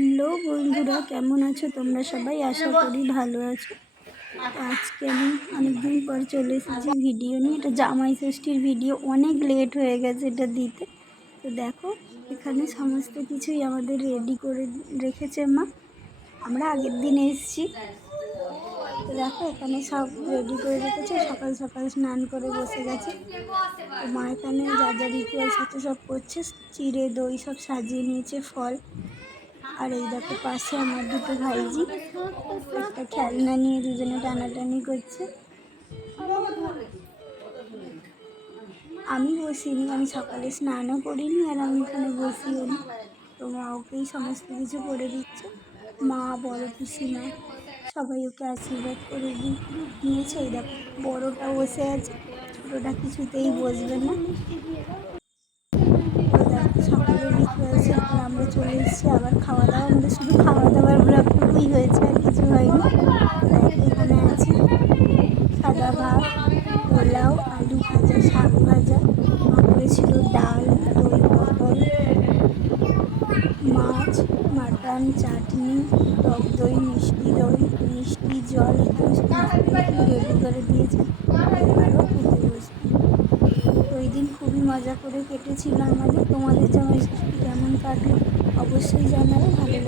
Hello বন্ধুরা, কেমন আছো? তোমরা সবাই আশা করি ভালো আছো। আজকে আমি অনেকদিন পর চলে এসেছি ভিডিও নিয়ে। এটা জামাই ষষ্ঠীর ভিডিও, অনেক লেট হয়ে গেছে এটা দিতে। তো দেখো, এখানে সমস্ত কিছুই আমাদের রেডি করে রেখেছে মা। আমরা আগের দিন এসেছি। তো দেখো, এখানে সব রেডি করে রেখেছে। সকাল সকাল স্নান করে বসে গেছে। মা এখানে যা যা রিচুয়ালস আছে সব করছে। চিড়ে, দই সব সাজিয়ে নিয়েছে, ফল। আর এই দেখো পাশে আমার দুটো ভাইজি। একটা খেলনা নিয়ে দুজনে টানাটানি করছে। আমি বসিনি, আমি সকালে স্নানও করিনি আর আমি এখানে বসিও নি। তো মা ওকেই সমস্ত কিছু করে দিচ্ছে। মা বড় পিসিমা সবাই ওকে আশীর্বাদ করে দি- নিয়েছে এই দেখো, বড়োটা বসে আছে, ছোটোটা কিছুতেই বসবে না। সকালে আমরা চলে এসেছি, আবার খাওয়া আমাদের শুধু খাওয়া দাওয়ার ব্লগটুকুই হয়েছে আর কিছু হয়নি দেখ এখানে আছে সাদা ভাত পোলাও, আলু ভাজা, শাক ভাজা তারপরে ছিল ডাল, দই পটল মাছ, মাটন, চাটনি, টক দই, মিষ্টি দই, মিষ্টি জল রেডি করে দিয়েছে এবারও খেতে বসবি ওই দিন খুবই মজা করে কেটেছিল আমাদের। তোমাদের ষষ্ঠী কেমন কাটলো? অবশ্যই জানাবে, ভালো